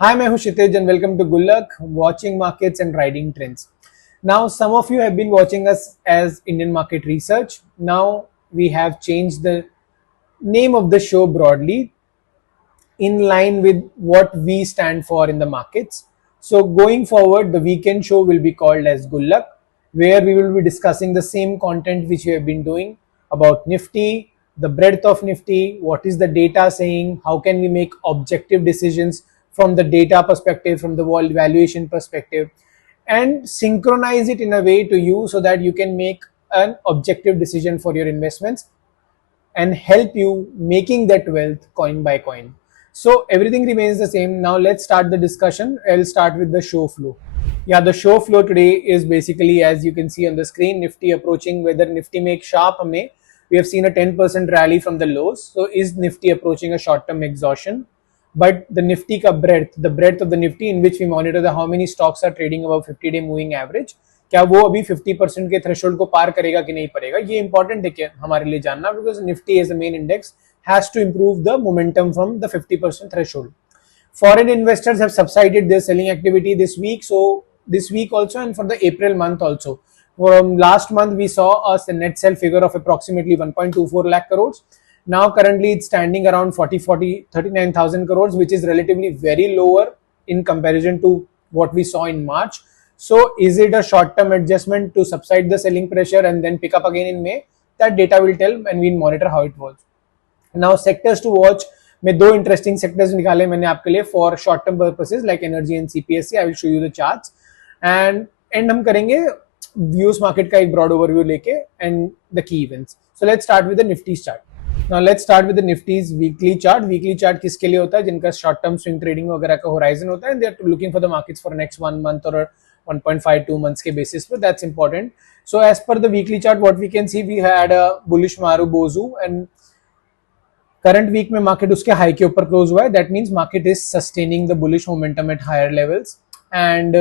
Hi, मैं हूं क्षितिज and welcome to Gullak, watching markets and riding trends. Now, some of you have been watching us as Indian Market Research. Now, we have changed the name of the show broadly in line with what we stand for in the markets. So, going forward, the weekend show will be called as Gullak, where we will be discussing the same content which we have been doing about Nifty, the breadth of Nifty, what is the data saying, how can we make objective decisions from the data perspective, from the valuation perspective, and synchronize it in a way to you so that you can make an objective decision for your investments and help you making that wealth coin by coin. So everything remains the same. Now let's start the discussion. I'll start with the show flow. Yeah, the show flow today is basically, as you can see on the screen, Nifty approaching. Whether Nifty makes sharp, we have seen a 10% rally from the lows. So is Nifty approaching a short-term exhaustion? But the Nifty ka breadth, the breadth of the Nifty in which we monitor the how many stocks are trading above 50-day moving average, क्या वो अभी 50% के threshold को पार करेगा कि नहीं पड़ेगा, ये इंपॉर्टेंट है क्या हमारे लिए जानना, because Nifty as a main index has to improve the momentum from the 50% threshold. Foreign investors have subsided their selling activity this week, so this week also and for the April month also. From last month we saw a net sell figure of approximately 1.24 lakh crores. Now currently it's standing around 39,000 crores, which is relatively very lower in comparison to what we saw in March. So is it a short-term adjustment to subside the selling pressure and then pick up again in May? That data will tell and we'll monitor how it was. Now sectors to watch, मैं दो interesting sectors निकाले मैंने आपके लिए for short term purposes like energy and CPSC. I will show you the charts and हम करेंगे views market का एक ब्रॉड ओवरव्यू लेके and the key events. So let's start with the Nifty chart. Now let's start with the Nifty's weekly chart. Weekly chart किसके लिए होता है? जिनका शॉर्ट टर्म स्विंग ट्रेडिंग वगैरह का होराइजन होता है and they are looking for the markets for next 1 month or 1.52 months के basis पर. That's important. So as per the weekly chart, what we can see, we had a bullish Marubozu and current week में market उसके high के ऊपर close हुआ है. That means market is sustaining the bullish momentum at higher levels and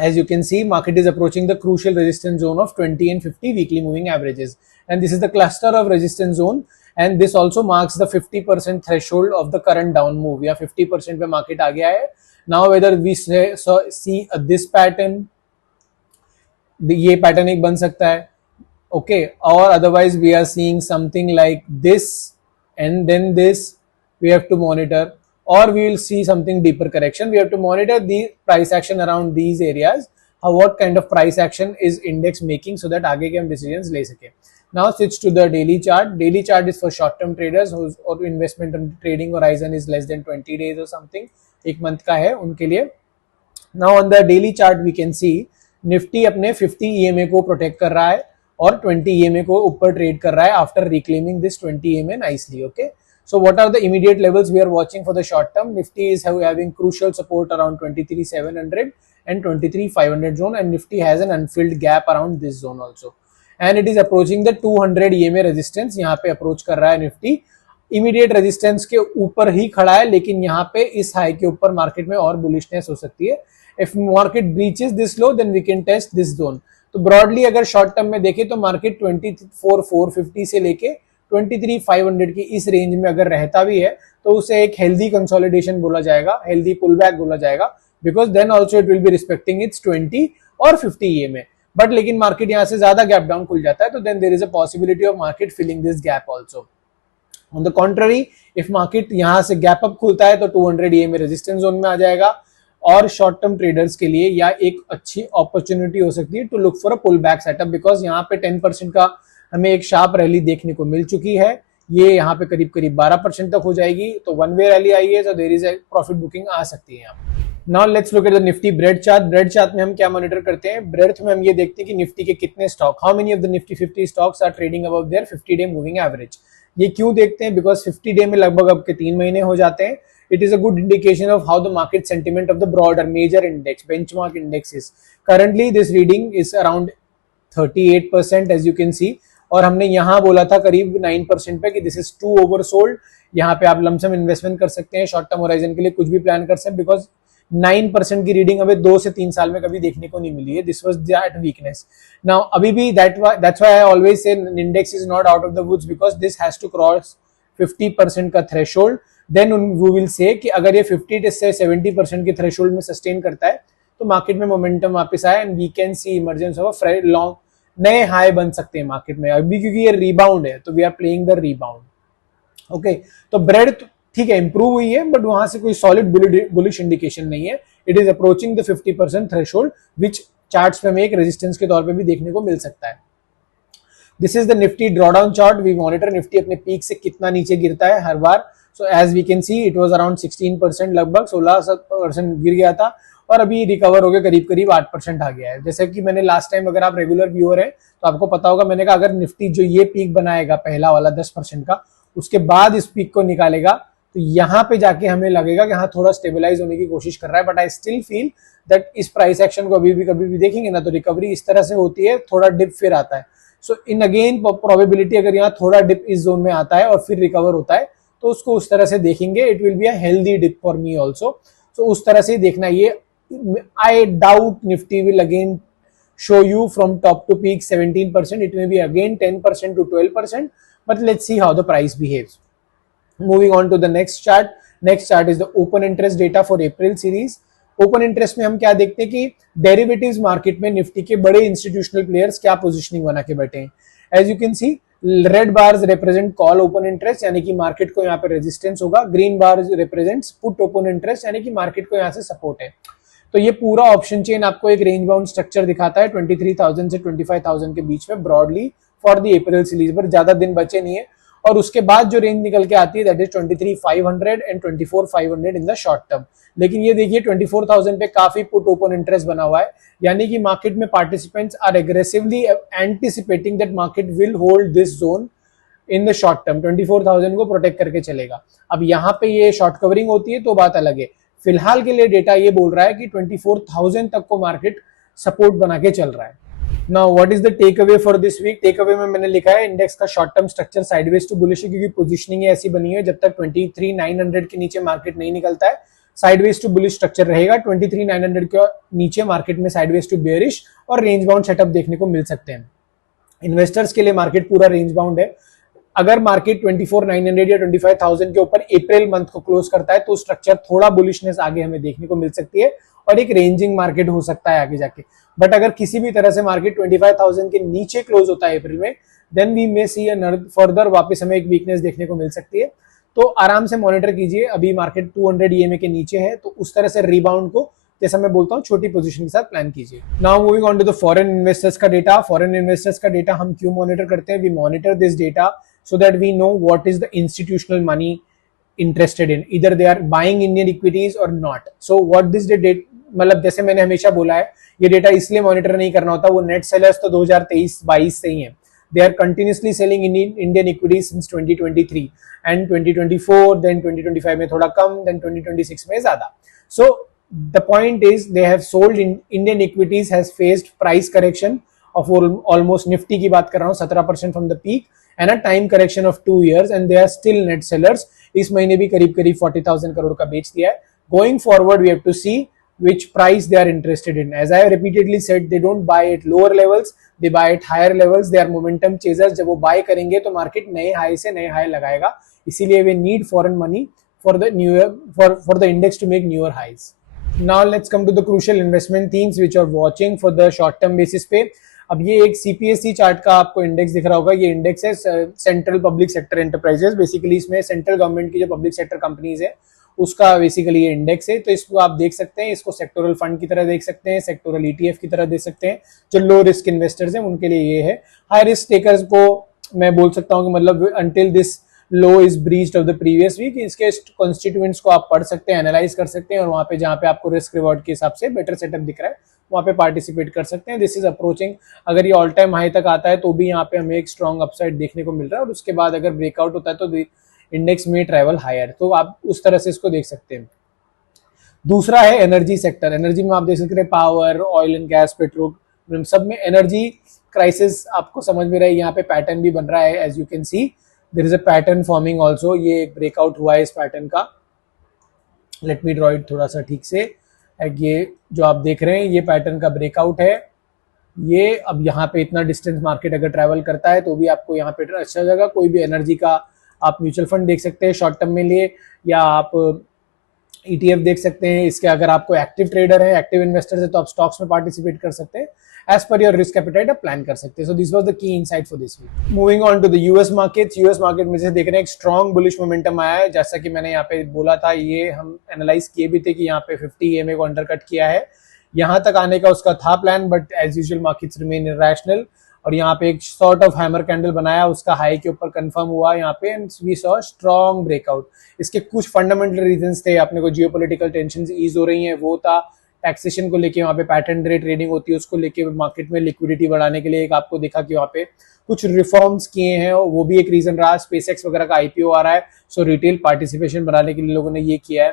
as you can see, market is approaching the crucial resistance zone of 20 and 50 weekly moving averages, and this is the cluster of resistance zone, and this also marks the 50% threshold of the current down move. या 50% पे market आ गया है. Now whether we see this pattern, ये pattern एक बन सकता है, okay, or otherwise we are seeing something like this and then this. We have to monitor, or we will see something deeper correction. We have to monitor the price action around these areas, what kind of price action is index making, so that आगे के हम decisions ले सके. Now switch to the daily chart. Daily chart is for short term traders whose or investment and trading horizon is less than 20 days or something, एक month का है उनके लिए. Now on the daily chart we can see Nifty अपने 50 EMA को protect कर रहा है और 20 EMA को ऊपर ट्रेड कर रहा है after reclaiming this 20 EMA nicely. Okay, so what are the immediate levels we are watching for the short term? Nifty is having crucial support around 23,700 and 23,500 zone, and Nifty has an unfilled gap around this zone also, and it is approaching the 200 EMA resistance. यहाँ पे approach कर रहा है Nifty. Immediate resistance के ऊपर ही खड़ा है, लेकिन यहाँ पे इस हाई के ऊपर मार्केट में और बुलिशनेस हो सकती है. If market breaches this low then we can test this zone. तो ब्रॉडली अगर शॉर्ट टर्म में देखें तो मार्केट 24,450 से लेके 23,500 की इस रेंज में अगर रहता भी है तो उसे एक हेल्दी कंसोलिडेशन बोला जाएगा, हेल्दी पुल बैक बोला जाएगा, because then also it will be respecting its 20 और 50 EMA. बट लेकिन मार्केट यहाँ से ज्यादा गैप डाउन खुल जाता है तो then there is a possibility of market filling this gap also. On the contrary, if market यहाँ से गैप अप खुलता है तो 200 EMA रेजिस्टेंस जोन में आ जाएगा और शॉर्ट टर्म ट्रेडर्स के लिए या एक अच्छी अपॉर्चुनिटी हो सकती है to look for a pull back setup, because यहाँ पे 10% का हमें एक शार्प रैली देखने को मिल चुकी है. ये यहाँ पे करीब करीब 12% तक हो जाएगी, तो वन वे रैली आई है, तो there is a profit booking आ सकती है यहाँ. Now let's look at the Nifty breadth chart. Breadth chart में हम क्या मॉनिटर करते हैं? ब्रेड में हम ये देखते हैं कि निफ्टी के कितने stock, how many of the Nifty 50 stocks are trading above their 50-day moving average. ये क्यों देखते हैं? बिकॉज 50 डे में लगभग अब के 3 महीने हो जाते हैं. It is a good indication of how the market sentiment of the broader major index, benchmark index is. Currently this reading is around 38% as you can see, और हमने यहाँ बोला था करीब 9% पे कि this is too oversold. यहाँ पे आप लमसम इन्वेस्टमेंट कर सकते हैं, शॉर्ट टर्म होराइजन के लिए कुछ भी प्लान कर सकते हैं, बिकॉज 9% की रीडिंग हमें 2 से 3 साल में कभी देखने को नहीं मिली है. This was that weakness. Now अभी भी that's why I always say index is not out of the woods, because this has to cross 50% का threshold. Then we will say कि अगर ये 50 से 70% के थ्रेशोल्ड में सस्टेन करता है तो मार्केट में मोमेंटम वापस आए and we can see emergence of long नए हाई बन सकते हैं मार्केट में अभी, क्योंकि ये रिबाउंड है तो we are playing the rebound. Okay, तो ब्रेड ठीक है इंप्रूव हुई है बट वहां से कोई सॉलिड बुलिश इंडिकेशन नहीं है। It is approaching the 50% threshold which charts पे हमें एक रेजिस्टेंस के तौर पे भी देखने को मिल सकता है। This is the Nifty drawdown chart. We monitor Nifty अपने पीक से कितना नीचे गिरता है हर बार। So as we can see it was around 16%, लगभग 16% गिर गया था और अभी रिकवर हो गया करीब करीब 8% आ गया है। जैसे कि मैंने लास्ट टाइम, अगर आप रेगुलर व्यूअर हैं तो आपको पता होगा, मैंने कहा अगर निफ्टी जो ये पीक बनाएगा पहला वाला 10% का, उसके बाद इस पीक को निकालेगा तो यहाँ पे जाके हमें लगेगा कि हाँ थोड़ा स्टेबलाइज होने की कोशिश कर रहा है। But I still feel that इस प्राइस एक्शन को अभी भी कभी भी देखेंगे ना तो रिकवरी इस तरह से होती है, थोड़ा डिप फिर आता है। सो इन अगेन प्रोबेबिलिटी अगर यहाँ थोड़ा डिप इस जोन में आता है और फिर रिकवर होता है तो उसको उस तरह से देखेंगे। It will be a healthy dip for me also. सो उस तरह से देखना। ये I doubt Nifty will again show you from top to peak 17%. It may be again 10% to 12%, but let's see how the price behaves. Moving on to the next chart. Next chart is the open interest data for April series. Open interest में हम क्या देखते हैं कि derivatives market में Nifty के बड़े institutional players क्या पोजीशनिंग बना के बैठे हैं। As you can see red bars represent call open interest, यानी कि मार्केट को यहाँ पे रेजिस्टेंस होगा। Green bars represents put open interest, यानी कि मार्केट को यहाँ से सपोर्ट है। तो ये पूरा ऑप्शन चेन आपको एक रेंज बाउंड स्ट्रक्चर दिखाता है 23,000 से 25,000 के बीच में broadly for the April series पर। ज्यादा दिन बचे नहीं है और उसके बाद जो रेंज निकल के आती है that is 23,500 and 24,500 in the short term. लेकिन ये देखिए 24,000 पे काफी पुट ओपन इंटरेस्ट बना हुआ है, यानी कि मार्केट में participants are aggressively anticipating that market will hold this zone in the short term. 24,000 को प्रोटेक्ट करके चलेगा। अब यहाँ पे ये शॉर्ट कवरिंग होती है तो बात अलग है। फिलहाल के लिए डेटा ये बोल रहा है कि 24,000 तक को मार्केट सपोर्ट बना के चल रहा है। Now what is the takeaway for this week? Takeaway में मैंने लिखा है इंडेक्स का short term structure sideways to bullish है, क्योंकि पोजीशनिंग ऐसी बनी है जब तक 23,900 के नीचे मार्केट नहीं निकलता है साइडवेज टू बुलिश स्ट्रक्चर रहेगा। 23,900 के नीचे मार्केट में साइडवेज टू बेयरिश और रेंज बाउंड सेटअप देखने को मिल सकते हैं। इन्वेस्टर्स के लिए मार्केट पूरा रेंज बाउंड है। अगर मार्केट 24,900 या 25,000 के ऊपर अप्रैल मंथ को क्लोज करता है तो स्ट्रक्चर थोड़ा बुलिशनेस आगे हमें देखने को मिल सकती है और एक रेंजिंग मार्केट हो सकता है आगे जाके। बट अगर किसी भी तरह से मार्केट 25,000 के नीचे क्लोज होता है अप्रैल में, then we may see further वापस हमें एक वीकनेस देखने को मिल सकती है। तो आराम से मॉनिटर कीजिए। अभी मार्केट 200 EMA के नीचे है तो उस तरह से रिबाउंड को, जैसा मैं बोलता हूँ, छोटी पोजीशन के साथ प्लान कीजिए। Now moving on to the foreign investors का डेटा। फॉरेन इन्वेस्टर्स का डेटा हम क्यों मॉनिटर करते हैं? We monitor this data so that we know what is the institutional money interested in, either they are buying Indian equities or not. So what this data, मतलब जैसे मैंने हमेशा बोला है ये डेटा इसलिए मॉनिटर नहीं करना होता, वो नेट सेलर्स तो 2023-22 से ही हैं। They are continuously selling Indian equities since 2023 and 2024, then 2025 में थोड़ा कम, then 2026 में ज्यादा। So the point is they have sold in Indian equities has faced price correction of almost Nifty की बात कर रहा हूँ 17% from the peak and a time correction of 2 years and they are still net sellers। इस महीने भी करीब करीब 40,000 करोड़ का बेच दिया है। Going forward we have to see which price they are interested in. As I have repeatedly said, they don't buy at lower levels, they buy at higher levels. They are momentum chasers। जब वो buy करेंगे तो market नए high से नए high लगाएगा, इसीलिए we need foreign money for the new year, for the index to make newer highs। Now let's come to the crucial investment themes which are watching for the short term basis पे। अब ये एक CPSE chart का आपको index दिख रहा होगा। ये इंडेक्स है central public sector enterprises. Basically इसमें सेंट्रल गवर्नमेंट की जो पब्लिक सेक्टर कंपनीज है उसका बेसिकली ये इंडेक्स है। तो इसको आप देख सकते हैं, इसको सेक्टोरल फंड की तरह देख सकते हैं, सेक्टोरल ETF की तरह देख सकते हैं। जो लो रिस्क इन्वेस्टर्स हैं उनके लिए ये है। हाई रिस्क टेकर्स को मैं बोल सकता हूँ कि मतलब until this low is breached of the previous week, इसके कॉन्स्टिट्यूएंट्स को आप पढ़ सकते हैं, एनालाइज कर सकते हैं और वहाँ पे जहाँ पे आपको रिस्क रिवॉर्ड के हिसाब से बेटर सेटअप दिख रहा है वहाँ पे पार्टिसिपेट कर सकते हैं। दिस इज अप्रोचिंग, अगर ये ऑल टाइम हाई तक आता है तो भी यहाँ पे हमें एक स्ट्रॉन्ग अपसाइड देखने को मिल रहा है और उसके बाद अगर ब्रेकआउट होता है तो इंडेक्स में ट्रैवल हायर। तो आप उस तरह से इसको देख सकते हैं। दूसरा है एनर्जी सेक्टर। एनर्जी में आप देख सकते हैं power, oil and gas, petrol, सब में एनर्जी क्राइसिस आपको समझ में रहा है। यहाँ पे पैटर्न भी बन रहा है। As you can see there is a pattern forming also. ये एक ब्रेकआउट हुआ है इस पैटर्न का। लेट मी ड्रॉ इट थोड़ा सा ठीक से। ये जो आप देख रहे हैं ये पैटर्न का ब्रेकआउट है। ये अब यहाँ पे इतना डिस्टेंस मार्केट अगर ट्रैवल करता है तो भी आपको यहाँ पे अच्छा जगह, कोई भी एनर्जी का आप म्यूचुअल फंड देख सकते हैं शॉर्ट टर्म में लिए, या आप ETF देख सकते हैं। इसके अगर आपको एक्टिव ट्रेडर है, एक्टिव इन्वेस्टर है, तो आप स्टॉक्स में पार्टिसिपेट कर सकते हैं। As per your risk appetite आप प्लान कर सकते हैं। So this was the key insight for this week. Moving on to the US markets. US market में से देख रहे हैं एक स्ट्रॉन्ग बुलिश मोमेंटम आया है। जैसा कि मैंने यहाँ पे बोला था, ये हम एनालाइज किए भी थे कि यहाँ पे 50 EMA को अंडरकट किया है। यहाँ तक आने का उसका था plan, but as usual markets remain irrational, और यहाँ पे एक सॉर्ट ऑफ हैमर कैंडल बनाया, उसका हाई के ऊपर कंफर्म हुआ यहाँ पे, and we saw strong breakout. इसके कुछ फंडामेंटल रीजंस थे। अपने को जियोपॉलिटिकल टेंशन ईज हो रही हैं, वो था टैक्सेशन को लेके, वहाँ पे पैटर्न रेट ट्रेडिंग होती है, उसको लेके मार्केट में लिक्विडिटी बढ़ाने के लिए एक आपको देखा कि वहाँ पे कुछ रिफॉर्म्स किए हैं, वो भी एक रीजन रहा। स्पेसएक्स वगैरह का IPO आ रहा है, सो रिटेल पार्टिसिपेशन बढ़ाने के लिए लोगों ने ये किया है।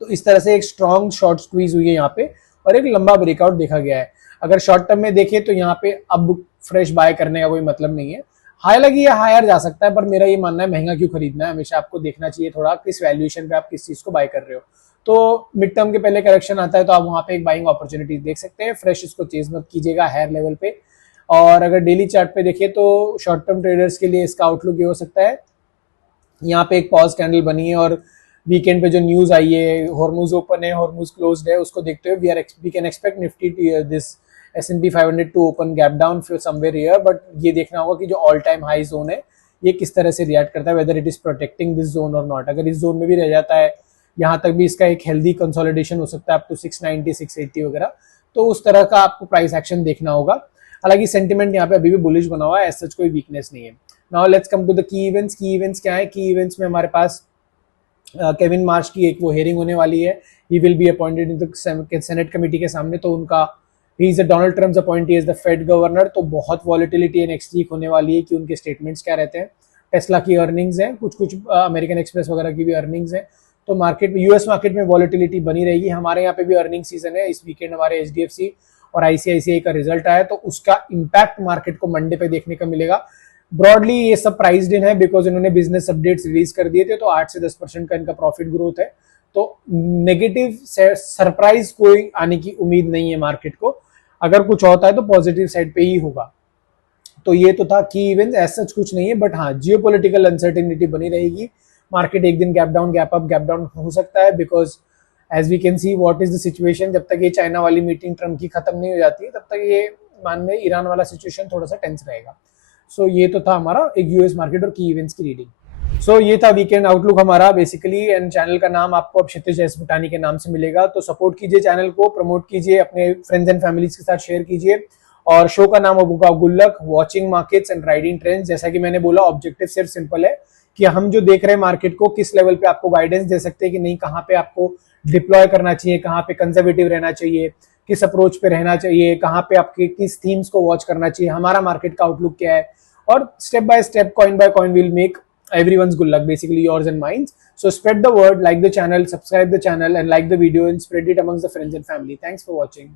तो इस तरह से एक स्ट्रॉन्ग शॉर्ट स्क्वीज हुई है यहाँ पे, और एक लंबा ब्रेकआउट देखा गया है। अगर शॉर्ट टर्म में देखें तो यहाँ पे अब फ्रेश बाय करने का कोई मतलब नहीं है। हालांकि ये हायर जा सकता है, पर मेरा ये मानना है महंगा क्यों खरीदना है। हमेशा आपको देखना चाहिए थोड़ा किस वैल्यूएशन पे आप किस चीज को बाय कर रहे हो। तो मिड टर्म के पहले करेक्शन आता है तो आप वहां पे एक बाइंग अपॉर्चुनिटी देख सकते हैं। फ्रेश इसको चेज मत कीजिएगा हायर लेवल पे। और अगर डेली चार्ट पे देखें तो शॉर्ट टर्म ट्रेडर्स के लिए इसका आउटलुक ये हो सकता है, यहाँ पे एक पॉज कैंडल बनी है, और वीकेंड पे जो न्यूज आई है, हॉर्मुज ओपन है, हॉर्मुज क्लोज्ड है, उसको देखते हुए we can expect Nifty this S&P 500 to open gap down फिर समवेयर हियर। बट ये देखना होगा कि जो ऑल टाइम हाई जोन है ये किस तरह से रिएक्ट करता है, whether it is protecting this zone और नॉट। अगर इस जोन में भी रह जाता है, यहाँ तक भी इसका एक हेल्दी कंसोलिडेशन हो सकता है अप टू 690 680 वगैरह, तो उस तरह का आपको प्राइस एक्शन देखना होगा। हालांकि सेंटिमेंट यहाँ पे अभी भी बुलिश बना हुआ है, एज सच कोई वीकनेस नहीं है। Now let's come to the key events. Key events क्या है? की इवेंट्स में हमारे पास केविन मार्श की एक वो हेयरिंग होने वाली है। He will be appointed in the senate committee के सामने, तो उनका he is Donald Trump's appointee as the Fed governor. तो बहुत वॉलिटिलिटी नेक्स्ट वीक होने वाली है कि उनके स्टेटमेंट्स क्या रहते हैं। टेस्ला की अर्निंग्स हैं, कुछ अमेरिकन एक्सप्रेस वगैरह की भी अर्निंग्स हैं। तो मार्केट में, यूएस मार्केट में वॉलिटिलिटी बनी रहेगी। हमारे यहाँ पे भी अर्निंग सीजन है। इस वीकेंड हमारे HDFC और ICICI का रिजल्ट आया, तो उसका इम्पैक्ट मार्केट को मंडे पे देखने का मिलेगा। ब्रॉडली ये सब प्राइस्ड इन है बिकॉज इन्होंने बिजनेस अपडेट्स रिलीज कर दिए थे, तो 8 से 10% का इनका प्रॉफिट ग्रोथ है। तो नेगेटिव सरप्राइज कोई आने की उम्मीद नहीं है मार्केट को। अगर कुछ होता है तो पॉजिटिव साइड पे ही होगा। तो ये तो था की इवेंट्स, ऐसा कुछ नहीं है। बट हाँ, जियोपॉलिटिकल अनसर्टेनिटी बनी रहेगी। मार्केट एक दिन gap down gap up gap down हो सकता है, because as we can see what is the situation. जब तक ये चाइना वाली मीटिंग ट्रम्प की खत्म नहीं हो जाती है, तब तक ये मान में ईरान वाला सिचुएशन थोड़ा सा टेंस रहेगा। सो ये तो था हमारा एक यूएस मार्केट और की इवेंट्स की रीडिंग। सो ये था वीकेंड आउटलुक हमारा बेसिकली। एंड चैनल का नाम आपको अब क्षितिज एस भूटानी के नाम से मिलेगा। तो सपोर्ट कीजिए चैनल को, प्रमोट कीजिए, अपने फ्रेंड्स एंड फैमिलीज के साथ शेयर कीजिए। और शो का नाम होगा गुल्लक, watching markets and riding trends. जैसा कि मैंने बोला, ऑब्जेक्टिव सिर्फ सिंपल है कि हम जो देख रहे हैं मार्केट को, किस लेवल पे आपको गाइडेंस दे सकते हैं कि नहीं, कहाँ पे आपको डिप्लॉय करना चाहिए, कहाँ पे कंजर्वेटिव रहना चाहिए, किस अप्रोच पे रहना चाहिए, कहाँ पे आपके किस थीम्स को वॉच करना चाहिए, हमारा मार्केट का आउटलुक क्या है। और step by step, coin by coin, we'll make everyone's good luck, basically yours and mine. So spread the word, like the channel, subscribe the channel, and like the video and spread it amongst the friends and family. Thanks for watching.